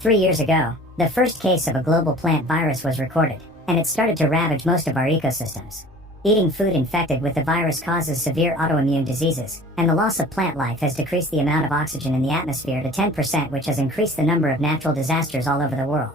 3 years ago, the first case of a global plant virus was recorded, and it started to ravage most of our ecosystems. Eating food infected with the virus causes severe autoimmune diseases, and the loss of plant life has decreased the amount of oxygen in the atmosphere to 10%, which has increased the number of natural disasters all over the world.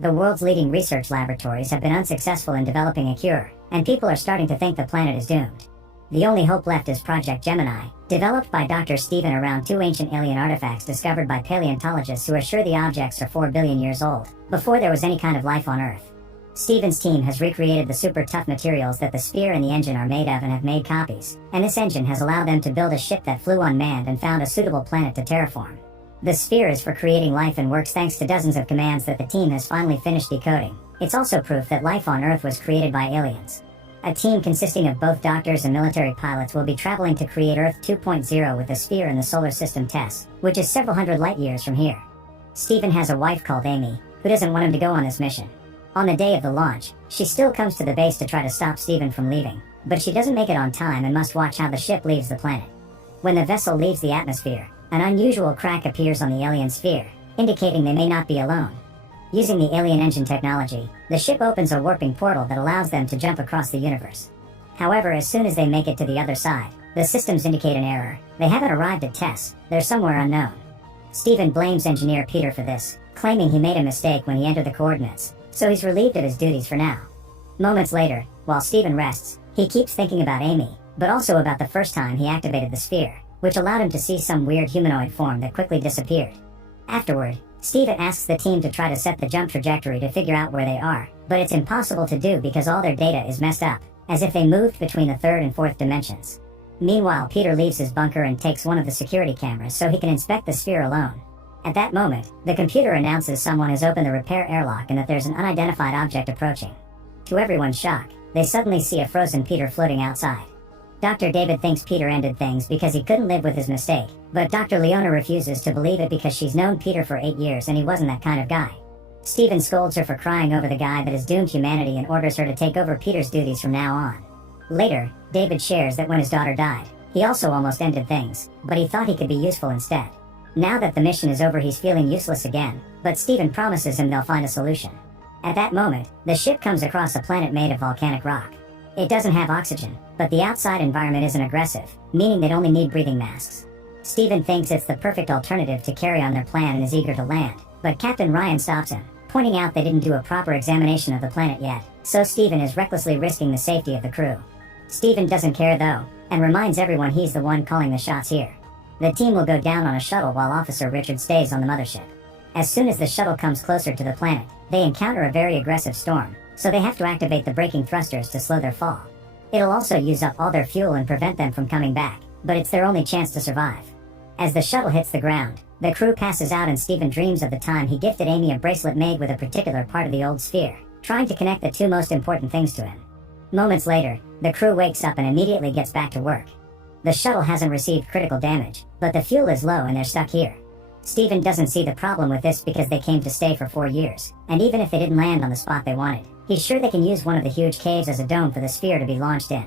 The world's leading research laboratories have been unsuccessful in developing a cure, and people are starting to think the planet is doomed. The only hope left is Project Gemini, developed by Dr. Stephen around 2 ancient alien artifacts discovered by paleontologists who are sure the objects are 4 billion years old, before there was any kind of life on Earth. Stephen's team has recreated the super tough materials that the sphere and the engine are made of and have made copies, and this engine has allowed them to build a ship that flew unmanned and found a suitable planet to terraform. The sphere is for creating life and works thanks to dozens of commands that the team has finally finished decoding. It's also proof that life on Earth was created by aliens. A team consisting of both doctors and military pilots will be traveling to create Earth 2.0 with the sphere in the solar system TESS, which is several hundred light years from here. Stephen has a wife called Amy, who doesn't want him to go on this mission. On the day of the launch, she still comes to the base to try to stop Stephen from leaving, but she doesn't make it on time and must watch how the ship leaves the planet. When the vessel leaves the atmosphere, an unusual crack appears on the alien sphere, indicating they may not be alone. Using the alien engine technology, the ship opens a warping portal that allows them to jump across the universe. However, as soon as they make it to the other side, the systems indicate an error. They haven't arrived at TESS, they're somewhere unknown. Stephen blames engineer Peter for this, claiming he made a mistake when he entered the coordinates, so he's relieved of his duties for now. Moments later, while Stephen rests, he keeps thinking about Amy, but also about the first time he activated the sphere, which allowed him to see some weird humanoid form that quickly disappeared. Afterward, Stephen asks the team to try to set the jump trajectory to figure out where they are, but it's impossible to do because all their data is messed up, as if they moved between the third and fourth dimensions. Meanwhile, Peter leaves his bunker and takes one of the security cameras so he can inspect the sphere alone. At that moment, the computer announces someone has opened the repair airlock and that there's an unidentified object approaching. To everyone's shock, they suddenly see a frozen Peter floating outside. Dr. David thinks Peter ended things because he couldn't live with his mistake, but Dr. Leona refuses to believe it because she's known Peter for 8 years and he wasn't that kind of guy. Stephen scolds her for crying over the guy that has doomed humanity and orders her to take over Peter's duties from now on. Later, David shares that when his daughter died, he also almost ended things, but he thought he could be useful instead. Now that the mission is over, he's feeling useless again, but Stephen promises him they'll find a solution. At that moment, the ship comes across a planet made of volcanic rock. It doesn't have oxygen, but the outside environment isn't aggressive, meaning they'd only need breathing masks. Stephen thinks it's the perfect alternative to carry on their plan and is eager to land, but Captain Ryan stops him, pointing out they didn't do a proper examination of the planet yet, so Stephen is recklessly risking the safety of the crew. Stephen doesn't care though, and reminds everyone he's the one calling the shots here. The team will go down on a shuttle while Officer Richard stays on the mothership. As soon as the shuttle comes closer to the planet, they encounter a very aggressive storm, so they have to activate the braking thrusters to slow their fall. It'll also use up all their fuel and prevent them from coming back, but it's their only chance to survive. As the shuttle hits the ground, the crew passes out and Stephen dreams of the time he gifted Amy a bracelet made with a particular part of the old sphere, trying to connect the two most important things to him. Moments later, the crew wakes up and immediately gets back to work. The shuttle hasn't received critical damage, but the fuel is low and they're stuck here. Stephen doesn't see the problem with this because they came to stay for 4 years, and even if they didn't land on the spot they wanted, he's sure they can use one of the huge caves as a dome for the sphere to be launched in.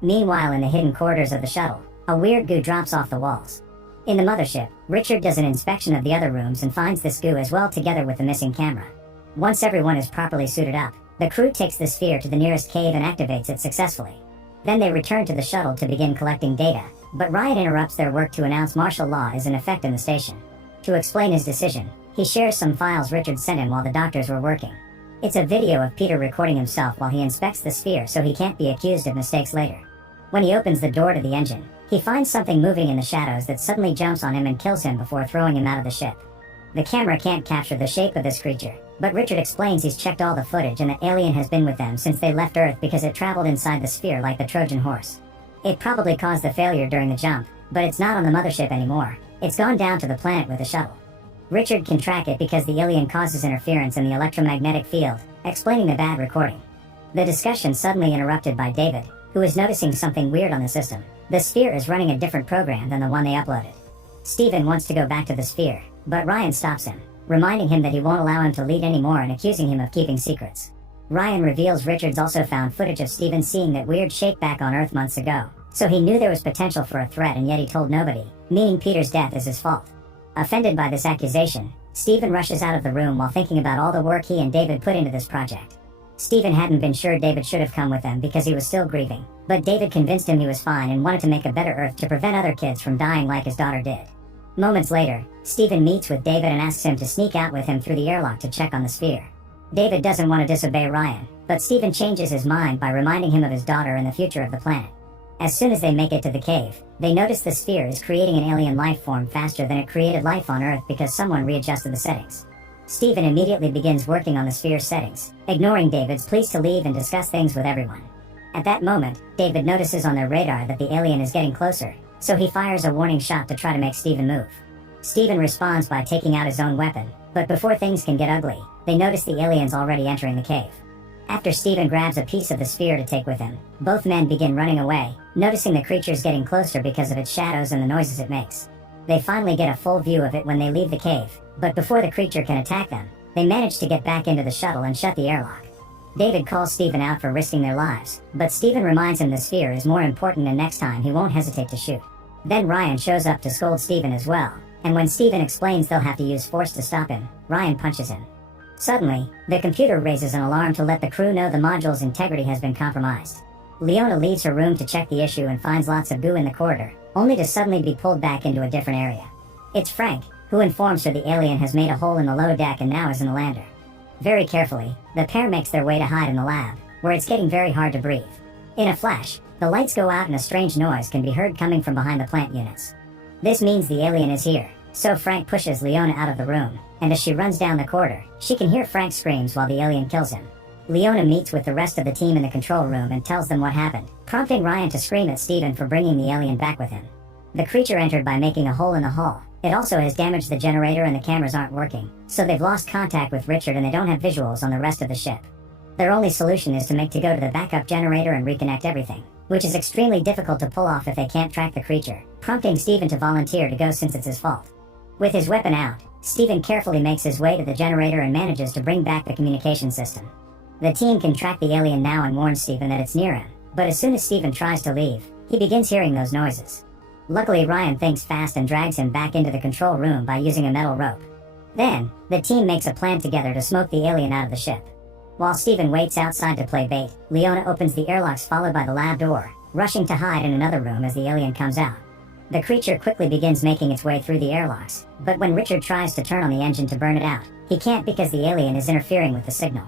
Meanwhile, in the hidden corridors of the shuttle, a weird goo drops off the walls. In the mothership, Richard does an inspection of the other rooms and finds this goo as well together with the missing camera. Once everyone is properly suited up, the crew takes the sphere to the nearest cave and activates it successfully. Then they return to the shuttle to begin collecting data, but Ryan interrupts their work to announce martial law is in effect in the station. To explain his decision, he shares some files Richard sent him while the doctors were working. It's a video of Peter recording himself while he inspects the sphere so he can't be accused of mistakes later. When he opens the door to the engine, he finds something moving in the shadows that suddenly jumps on him and kills him before throwing him out of the ship. The camera can't capture the shape of this creature, but Richard explains he's checked all the footage and the alien has been with them since they left Earth because it traveled inside the sphere like the Trojan horse. It probably caused the failure during the jump, but it's not on the mothership anymore. It's gone down to the planet with the shuttle. Richard can track it because the alien causes interference in the electromagnetic field, explaining the bad recording. The discussion suddenly interrupted by David, who is noticing something weird on the system. The sphere is running a different program than the one they uploaded. Stephen wants to go back to the sphere, but Ryan stops him, reminding him that he won't allow him to lead anymore and accusing him of keeping secrets. Ryan reveals Richard's also found footage of Stephen seeing that weird shape back on Earth months ago, so he knew there was potential for a threat and yet he told nobody, meaning Peter's death is his fault. Offended by this accusation, Stephen rushes out of the room while thinking about all the work he and David put into this project. Stephen hadn't been sure David should have come with them because he was still grieving, but David convinced him he was fine and wanted to make a better Earth to prevent other kids from dying like his daughter did. Moments later, Stephen meets with David and asks him to sneak out with him through the airlock to check on the sphere. David doesn't want to disobey Ryan, but Stephen changes his mind by reminding him of his daughter and the future of the planet. As soon as they make it to the cave, they notice the sphere is creating an alien life form faster than it created life on Earth because someone readjusted the settings. Stephen immediately begins working on the sphere's settings, ignoring David's pleas to leave and discuss things with everyone. At that moment, David notices on their radar that the alien is getting closer, so he fires a warning shot to try to make Stephen move. Stephen responds by taking out his own weapon, but before things can get ugly, they notice the aliens already entering the cave. After Stephen grabs a piece of the sphere to take with him, both men begin running away, noticing the creature's getting closer because of its shadows and the noises it makes. They finally get a full view of it when they leave the cave, but before the creature can attack them, they manage to get back into the shuttle and shut the airlock. David calls Stephen out for risking their lives, but Stephen reminds him the sphere is more important and next time he won't hesitate to shoot. Then Ryan shows up to scold Stephen as well, and when Stephen explains they'll have to use force to stop him, Ryan punches him. Suddenly, the computer raises an alarm to let the crew know the module's integrity has been compromised. Leona leaves her room to check the issue and finds lots of goo in the corridor, only to suddenly be pulled back into a different area. It's Frank, who informs her the alien has made a hole in the low deck and now is in the lander. Very carefully, the pair makes their way to hide in the lab, where it's getting very hard to breathe. In a flash, the lights go out and a strange noise can be heard coming from behind the plant units. This means the alien is here, so Frank pushes Leona out of the room, and as she runs down the corridor, she can hear Frank's screams while the alien kills him. Leona meets with the rest of the team in the control room and tells them what happened, prompting Ryan to scream at Stephen for bringing the alien back with him. The creature entered by making a hole in the hull. It also has damaged the generator and the cameras aren't working, so they've lost contact with Richard and they don't have visuals on the rest of the ship. Their only solution is to go to the backup generator and reconnect everything, which is extremely difficult to pull off if they can't track the creature, prompting Stephen to volunteer to go since it's his fault. With his weapon out, Stephen carefully makes his way to the generator and manages to bring back the communication system. The team can track the alien now and warn Stephen that it's near him, but as soon as Stephen tries to leave, he begins hearing those noises. Luckily, Ryan thinks fast and drags him back into the control room by using a metal rope. Then, the team makes a plan together to smoke the alien out of the ship. While Stephen waits outside to play bait, Leona opens the airlocks followed by the lab door, rushing to hide in another room as the alien comes out. The creature quickly begins making its way through the airlocks, but when Richard tries to turn on the engine to burn it out, he can't because the alien is interfering with the signal.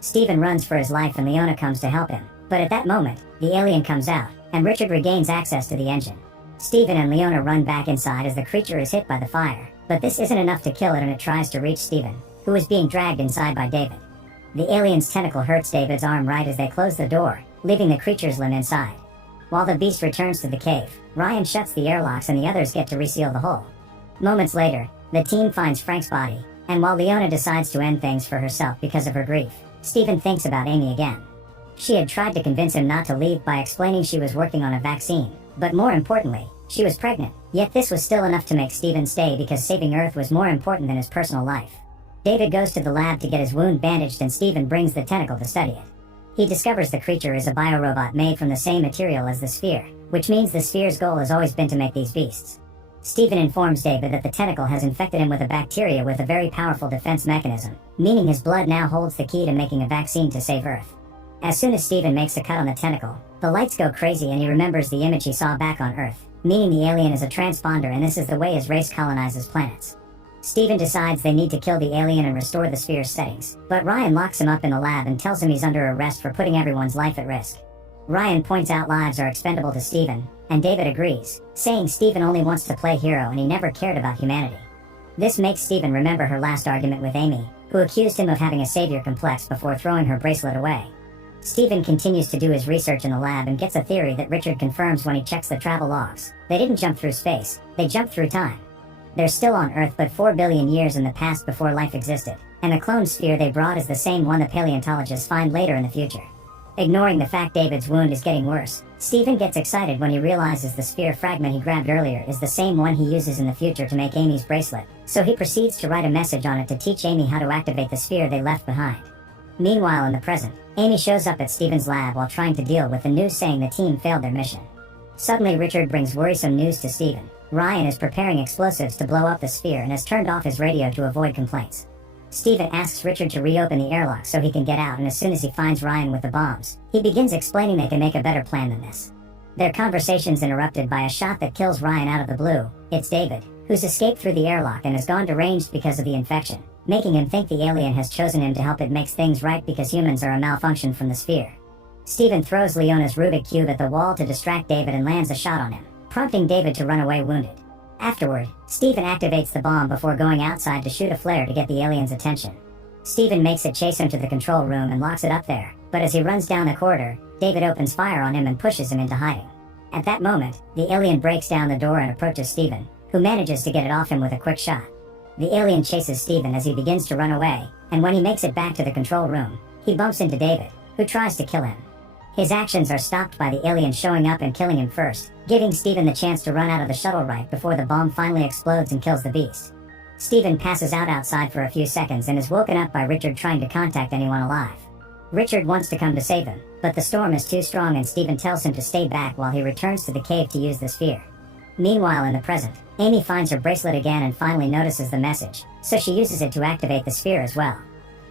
Stephen runs for his life and Leona comes to help him, but at that moment, the alien comes out, and Richard regains access to the engine. Stephen and Leona run back inside as the creature is hit by the fire, but this isn't enough to kill it and it tries to reach Stephen, who is being dragged inside by David. The alien's tentacle hurts David's arm right as they close the door, leaving the creature's limb inside. While the beast returns to the cave, Ryan shuts the airlocks and the others get to reseal the hole. Moments later, the team finds Frank's body, and while Leona decides to end things for herself because of her grief, Stephen thinks about Amy again. She had tried to convince him not to leave by explaining she was working on a vaccine, but more importantly, she was pregnant, yet this was still enough to make Stephen stay because saving Earth was more important than his personal life. David goes to the lab to get his wound bandaged and Stephen brings the tentacle to study it. He discovers the creature is a biorobot made from the same material as the sphere, which means the sphere's goal has always been to make these beasts. Stephen informs David that the tentacle has infected him with a bacteria with a very powerful defense mechanism, meaning his blood now holds the key to making a vaccine to save Earth. As soon as Stephen makes a cut on the tentacle, the lights go crazy and he remembers the image he saw back on Earth, meaning the alien is a transponder and this is the way his race colonizes planets. Stephen decides they need to kill the alien and restore the sphere's settings, but Ryan locks him up in the lab and tells him he's under arrest for putting everyone's life at risk. Ryan points out lives are expendable to Stephen, and David agrees, saying Stephen only wants to play hero and he never cared about humanity. This makes Stephen remember her last argument with Amy, who accused him of having a savior complex before throwing her bracelet away. Stephen continues to do his research in the lab and gets a theory that Richard confirms when he checks the travel logs. They didn't jump through space, they jumped through time. They're still on Earth but 4 billion years in the past before life existed, and the clone sphere they brought is the same one the paleontologists find later in the future. Ignoring the fact David's wound is getting worse, Stephen gets excited when he realizes the sphere fragment he grabbed earlier is the same one he uses in the future to make Amy's bracelet, so he proceeds to write a message on it to teach Amy how to activate the sphere they left behind. Meanwhile in the present, Amy shows up at Stephen's lab while trying to deal with the news saying the team failed their mission. Suddenly Richard brings worrisome news to Stephen. Ryan is preparing explosives to blow up the sphere and has turned off his radio to avoid complaints. Steven asks Richard to reopen the airlock so he can get out, and as soon as he finds Ryan with the bombs, he begins explaining they can make a better plan than this. Their conversation's interrupted by a shot that kills Ryan out of the blue. It's David, who's escaped through the airlock and has gone deranged because of the infection, making him think the alien has chosen him to help it make things right because humans are a malfunction from the sphere. Steven throws Leona's Rubik Cube at the wall to distract David and lands a shot on him, prompting David to run away wounded. Afterward, Steven activates the bomb before going outside to shoot a flare to get the alien's attention. Steven makes it chase him to the control room and locks it up there, but as he runs down the corridor, David opens fire on him and pushes him into hiding. At that moment, the alien breaks down the door and approaches Steven, who manages to get it off him with a quick shot. The alien chases Steven as he begins to run away, and when he makes it back to the control room, he bumps into David, who tries to kill him. His actions are stopped by the alien showing up and killing him first, giving Steven the chance to run out of the shuttle right before the bomb finally explodes and kills the beast. Steven passes out outside for a few seconds and is woken up by Richard trying to contact anyone alive. Richard wants to come to save him, but the storm is too strong and Steven tells him to stay back while he returns to the cave to use the sphere. Meanwhile in the present, Amy finds her bracelet again and finally notices the message, so she uses it to activate the sphere as well.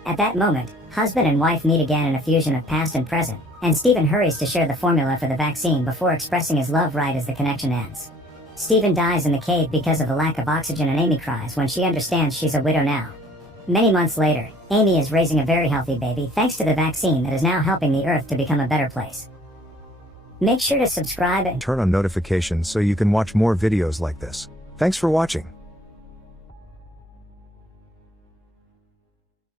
At that moment, husband and wife meet again in a fusion of past and present, and Steven hurries to share the formula for the vaccine before expressing his love right as the connection ends. Steven dies in the cave because of the lack of oxygen and Amy cries when she understands she's a widow now. Many months later, Amy is raising a very healthy baby thanks to the vaccine that is now helping the Earth to become a better place. Make sure to subscribe and turn on notifications so you can watch more videos like this. Thanks for watching.